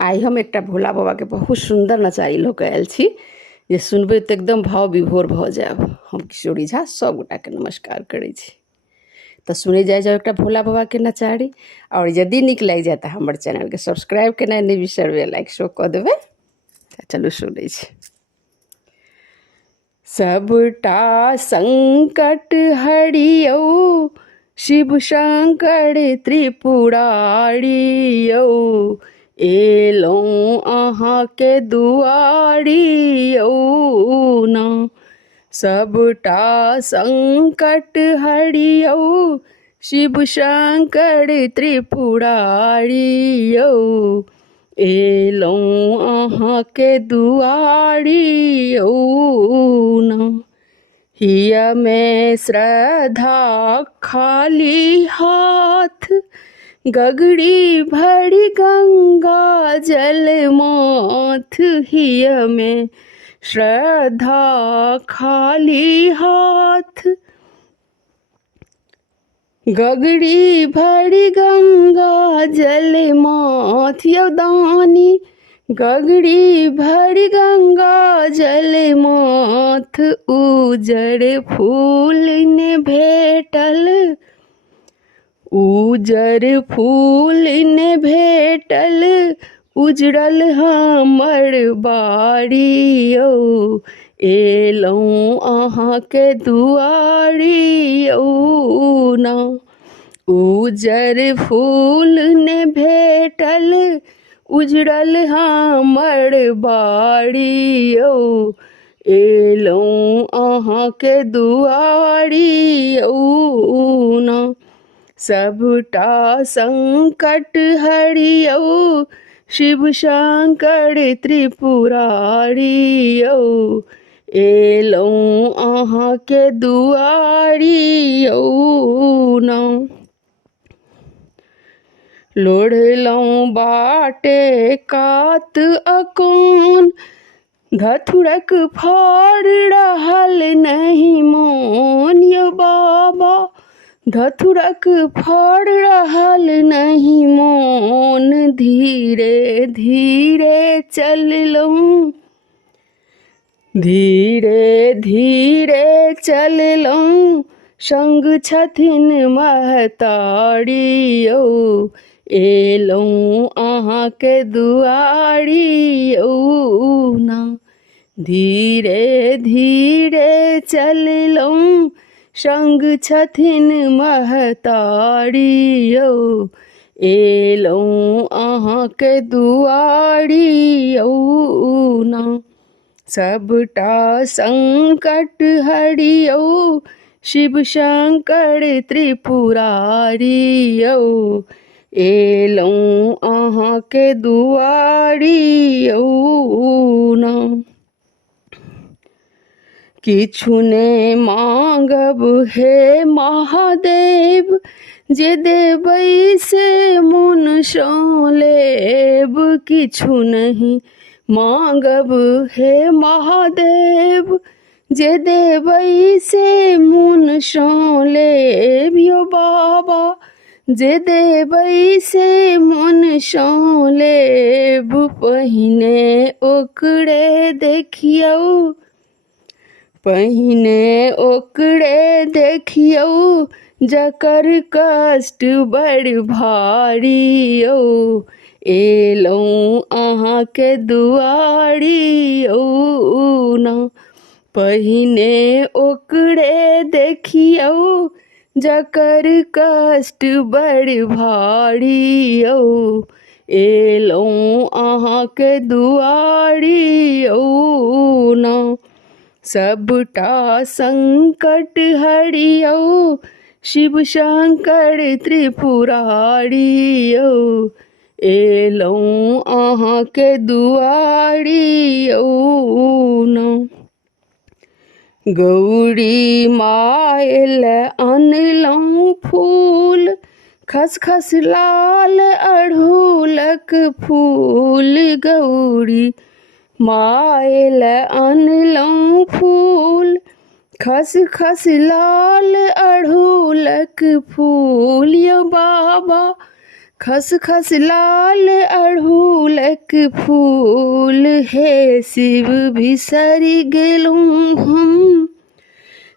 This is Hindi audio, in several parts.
आई हम एक भोला बाबा के बहुत सुंदर नचारी लऽ कऽ आयल छी जे सुनबै तऽ एकदम भाव विभोर भऽ जायब। हम किशोरी झा सब गोटा के नमस्कार करै छी। तऽ सुनै जाइ जाउ एकटा भोला बाबा के नचारी। और यदि नीक लागि जाय तऽ हमर चैनल के सब्सक्राइब केनाइ नहि बिसरबै, लाइक शो कऽ देबै। चलू सुनै छी। सबटा संकट हरियौ शिव शंकर त्रिपुरारी यौ, एलहुँ अहाँके दुआरी यौ ना। सबटा संकट हरियौ शिव शंकर त्रिपुरारी यौ, एलहुँ अहाँके दुआरी यौ ना। हिया में श्रद्धा खाली हाथ, गगरी भरी गंगा जल माथ। हिया में श्रद्धा खाली हाथ, गगरी भरी गंगा जल माथ। यौ दानी गगरी भरी गंगा जल माथ, उजर फूल ने भेटल, उजर फूल ने भेटल, उजड़ल हमर बाड़ी यौ, एलहुँ अहाँके दुआरी यौ ना। उजर फूल ने भेटल, उजड़ल हमर बाड़ी यौ, एलहुँ अहाँके दुआरी यौ ना। सबटा संकट हरियौ शिव शंकर त्रिपुरारी यौ, एलहुँ अहाँके दुआरी यौ ना। लोढ़लहुँ बाटे कात अकोन, धथुरक फड़ रहल नहीं मोन। यौ बाबा धथुरक फड़ रहल नहीं मोन, धीरे धीरे चललहुँ, धीरे धीरे चललहुँ, संग छथिन महतारी यौ, एलहुँ अहाँके दुआरी यौ ना। धीरे धीरे चललहुँ, संग छथिन महतारी यौ, एलहुँ अहाँके दुआरी यौ ना। सबटा संकट हरियौ शिव शंकर त्रिपुरारी यौ, एलहुँ अहाँके दुआरी यौ ना। किछु ने मांगब हे महादेव, जे देबै से मोन सँ लेब। किछु नहीं मांगब हे महादेव, जे देबै से मोन सँ लेब। यौ बाबा जे देबै से मोन सँ लेब, पहिने ओकरे देखियौ, पहिने ओकरे देखियौ, जकर कष्ट बड़ भारी यौ, एलहुँ अहाँके दुआरी यौ ना। पहिने ओकरे देखियौ, जकर कष्ट बड़ भारी यौ, एलहुँ अहाँके दुआरी यौ ना। सबटा संकट हरियौ शिव शंकर त्रिपुरारी यौ, एलहुँ अहाँके दुआरी यौ ना। गौरी माय ले अनलहुँ फूल, खसखस लाल अड़हुलक फूल। गौरी माय ले अनलहुँ फूल, खसखस लाल अड़हुलक फूल। यौ बाबा खस खस लाल अड़हुलक फूल हे शिव बिसरि गेलहुँ हम,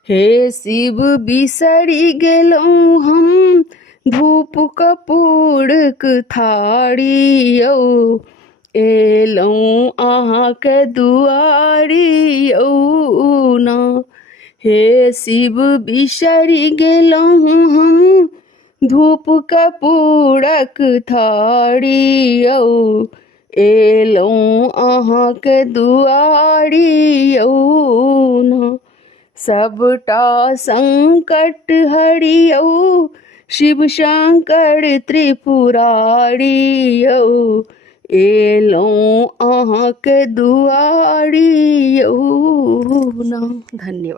हे शिव बिसरि गेलहुँ हम धूप कपूरक थारी यौ, एलहुँ अहाँके दुआरी यौ ना। हे शिव बिसरि गेलहुँ हम धूप कपूरक थारी यौ, एलहुँ अहाँके दुआरी यौ ना। सबटा संकट हरियौ शिव शंकर त्रिपुरारी यौ, एलहुँ अहाँके दुआरी यौ ना। धन्यवाद।